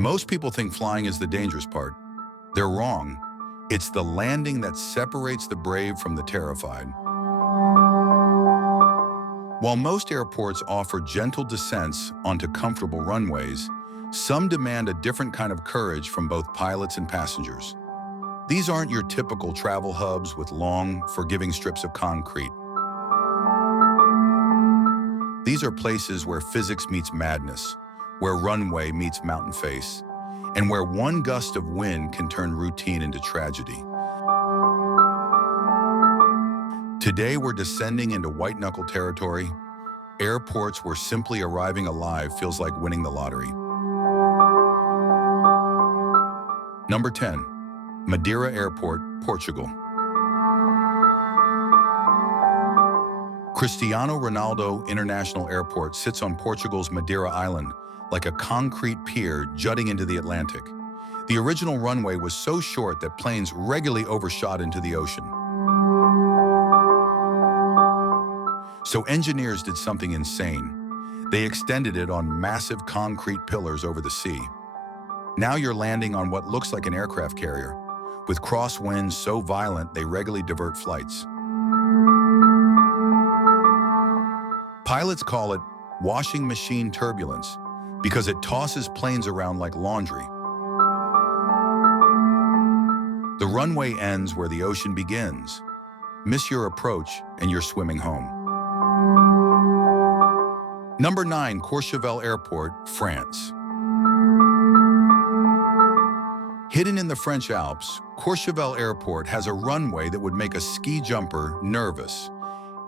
Most people think flying is the dangerous part. They're wrong. It's the landing that separates the brave from the terrified. While most airports offer gentle descents onto comfortable runways, some demand a different kind of courage from both pilots and passengers. These aren't your typical travel hubs with long, forgiving strips of concrete. These are places where physics meets madness, where runway meets mountain face, and where one gust of wind can turn routine into tragedy. Today we're descending into white-knuckle territory, airports where simply arriving alive feels like winning the lottery. Number 10. Madeira Airport, Portugal. Cristiano Ronaldo International Airport sits on Portugal's Madeira Island like a concrete pier jutting into the Atlantic. The original runway was so short that planes regularly overshot into the ocean. So engineers did something insane. They extended it on massive concrete pillars over the sea. Now you're landing on what looks like an aircraft carrier, with crosswinds so violent they regularly divert flights. Pilots call it washing machine turbulence because it tosses planes around like laundry. The runway ends where the ocean begins. Miss your approach and you're swimming home. Number 9, Courchevel Airport, France. Hidden in the French Alps, Courchevel Airport has a runway that would make a ski jumper nervous.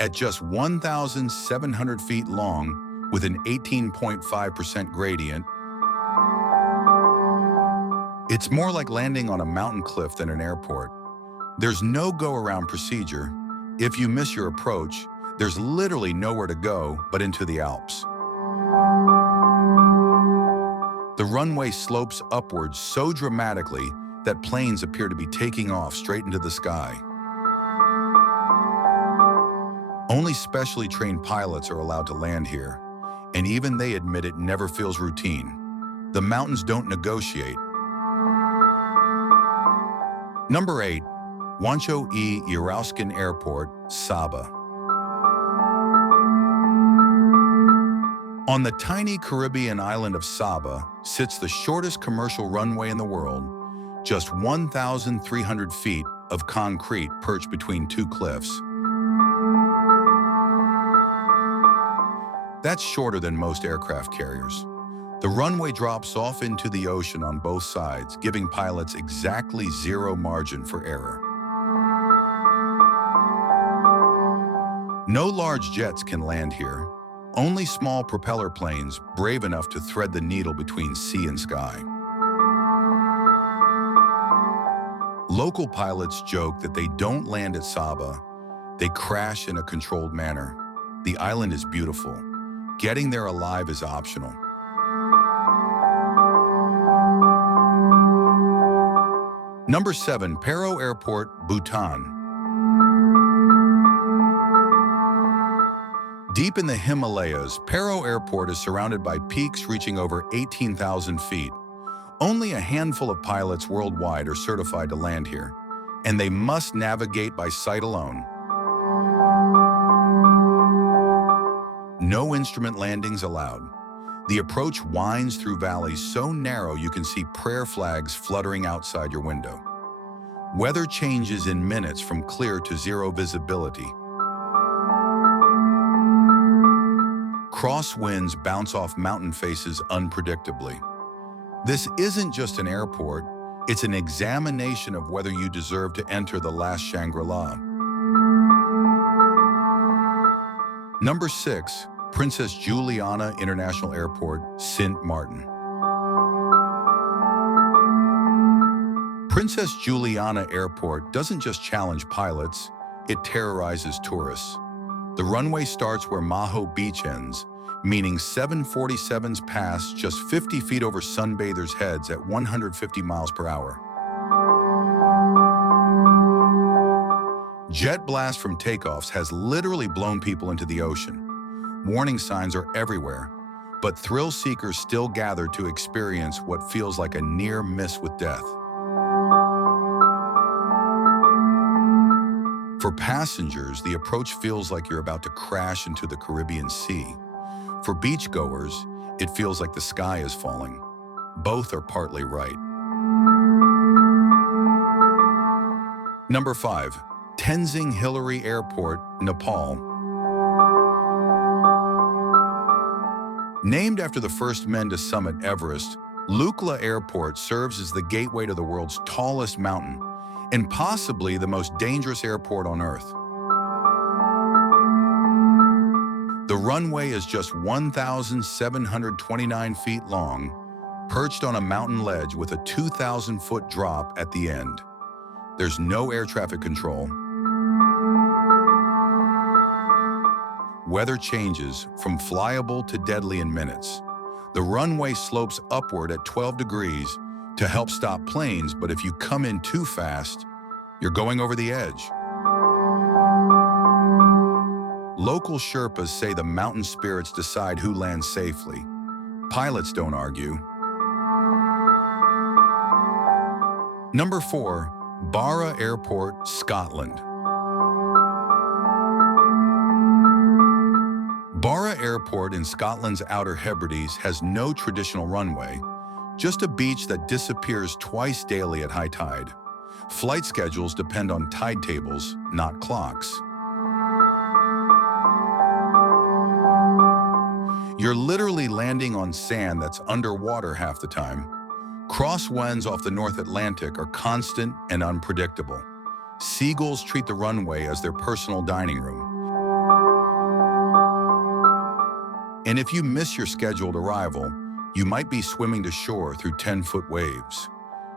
At just 1,700 feet long, with an 18.5% gradient, it's more like landing on a mountain cliff than an airport. There's no go-around procedure. If you miss your approach, there's literally nowhere to go but into the Alps. The runway slopes upwards so dramatically that planes appear to be taking off straight into the sky. Only specially trained pilots are allowed to land here, and even they admit it never feels routine. The mountains don't negotiate. Number 8, Juancho Yrausquin Airport, Sabah. On the tiny Caribbean island of Sabah sits the shortest commercial runway in the world, just 1,300 feet of concrete perched between two cliffs. That's shorter than most aircraft carriers. The runway drops off into the ocean on both sides, giving pilots exactly zero margin for error. No large jets can land here. Only small propeller planes brave enough to thread the needle between sea and sky. Local pilots joke that they don't land at Sabah. They crash in a controlled manner. The island is beautiful. Getting there alive is optional. Number 7, Paro Airport, Bhutan. Deep in the Himalayas, Paro Airport is surrounded by peaks reaching over 18,000 feet. Only a handful of pilots worldwide are certified to land here, and they must navigate by sight alone. No instrument landings allowed. The approach winds through valleys so narrow you can see prayer flags fluttering outside your window. Weather changes in minutes from clear to zero visibility. Crosswinds bounce off mountain faces unpredictably. This isn't just an airport, it's an examination of whether you deserve to enter the last Shangri-La. Number 6, Princess Juliana International Airport, Sint Maarten. Princess Juliana Airport doesn't just challenge pilots, it terrorizes tourists. The runway starts where Maho Beach ends, meaning 747s pass just 50 feet over sunbathers' heads at 150 miles per hour. Jet blast from takeoffs has literally blown people into the ocean. Warning signs are everywhere. But thrill seekers still gather to experience what feels like a near miss with death. For passengers, the approach feels like you're about to crash into the Caribbean Sea. For beachgoers, it feels like the sky is falling. Both are partly right. Number 5. Tenzing-Hillary Airport, Nepal. Named after the first men to summit Everest, Lukla Airport serves as the gateway to the world's tallest mountain and possibly the most dangerous airport on Earth. The runway is just 1,729 feet long, perched on a mountain ledge with a 2,000-foot drop at the end. There's no air traffic control. Weather changes from flyable to deadly in minutes. The runway slopes upward at 12 degrees to help stop planes, but if you come in too fast, you're going over the edge. Local Sherpas say the mountain spirits decide who lands safely. Pilots don't argue. Number 4. Barra Airport, Scotland. Barra Airport in Scotland's Outer Hebrides has no traditional runway, just a beach that disappears twice daily at high tide. Flight schedules depend on tide tables, not clocks. You're literally landing on sand that's underwater half the time. Crosswinds off the North Atlantic are constant and unpredictable. Seagulls treat the runway as their personal dining room. And if you miss your scheduled arrival, you might be swimming to shore through 10-foot waves.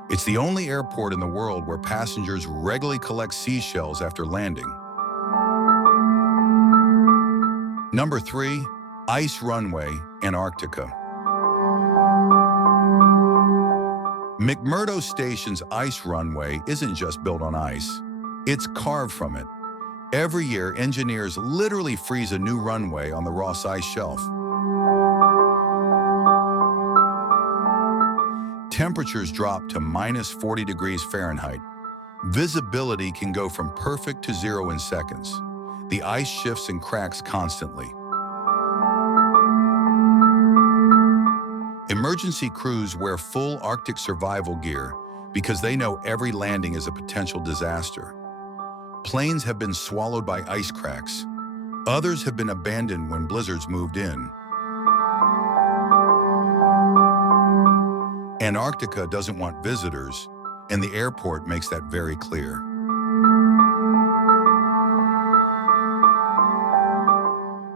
It's the only airport in the world where passengers regularly collect seashells after landing. Number 3. Ice Runway, Antarctica. McMurdo Station's ice runway isn't just built on ice. It's carved from it. Every year, engineers literally freeze a new runway on the Ross Ice Shelf. Temperatures drop to minus 40 degrees Fahrenheit. Visibility can go from perfect to zero in seconds. The ice shifts and cracks constantly. Emergency crews wear full Arctic survival gear because they know every landing is a potential disaster. Planes have been swallowed by ice cracks. Others have been abandoned when blizzards moved in. Antarctica doesn't want visitors, and the airport makes that very clear.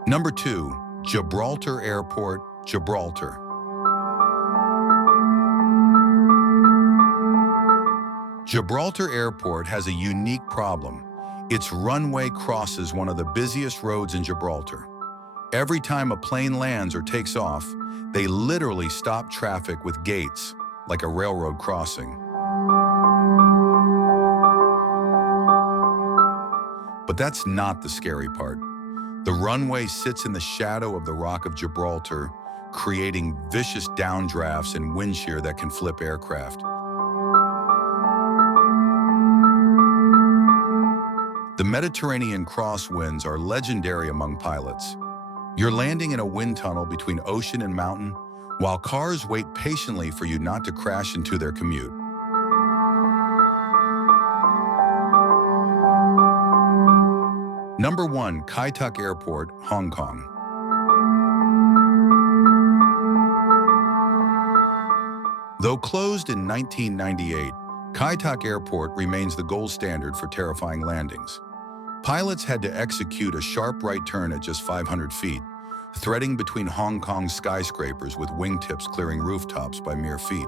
Number 2. Gibraltar Airport, Gibraltar. Gibraltar Airport has a unique problem. Its runway crosses one of the busiest roads in Gibraltar. Every time a plane lands or takes off, they literally stop traffic with gates, like a railroad crossing. But that's not the scary part. The runway sits in the shadow of the Rock of Gibraltar, creating vicious downdrafts and wind shear that can flip aircraft. The Mediterranean crosswinds are legendary among pilots. You're landing in a wind tunnel between ocean and mountain, while cars wait patiently for you not to crash into their commute. Number 1. Kai Tak Airport, Hong Kong. Though closed in 1998, Kai Tak Airport remains the gold standard for terrifying landings. Pilots had to execute a sharp right turn at just 500 feet, threading between Hong Kong's skyscrapers with wingtips clearing rooftops by mere feet.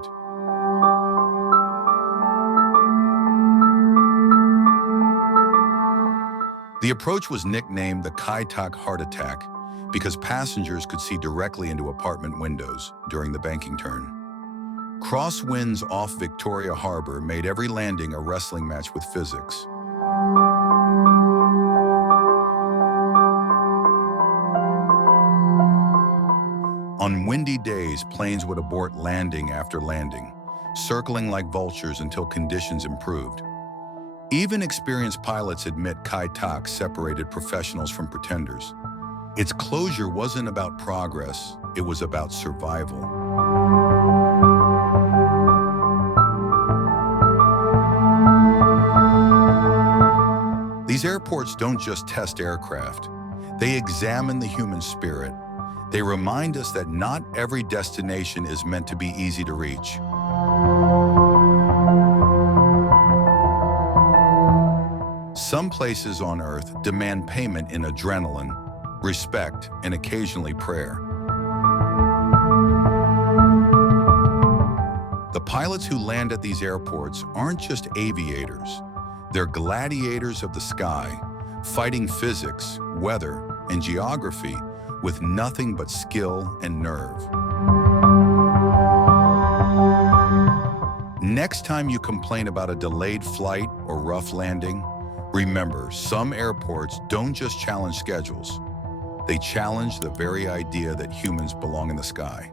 The approach was nicknamed the Kai Tak Heart Attack because passengers could see directly into apartment windows during the banking turn. Crosswinds off Victoria Harbour made every landing a wrestling match with physics. On windy days, planes would abort landing after landing, circling like vultures until conditions improved. Even experienced pilots admit Kai Tak separated professionals from pretenders. Its closure wasn't about progress, it was about survival. These airports don't just test aircraft, they examine the human spirit. They remind us that not every destination is meant to be easy to reach. Some places on Earth demand payment in adrenaline, respect, and occasionally prayer. The pilots who land at these airports aren't just aviators. They're gladiators of the sky, fighting physics, weather, and geography with nothing but skill and nerve. Next time you complain about a delayed flight or rough landing, remember, some airports don't just challenge schedules. They challenge the very idea that humans belong in the sky.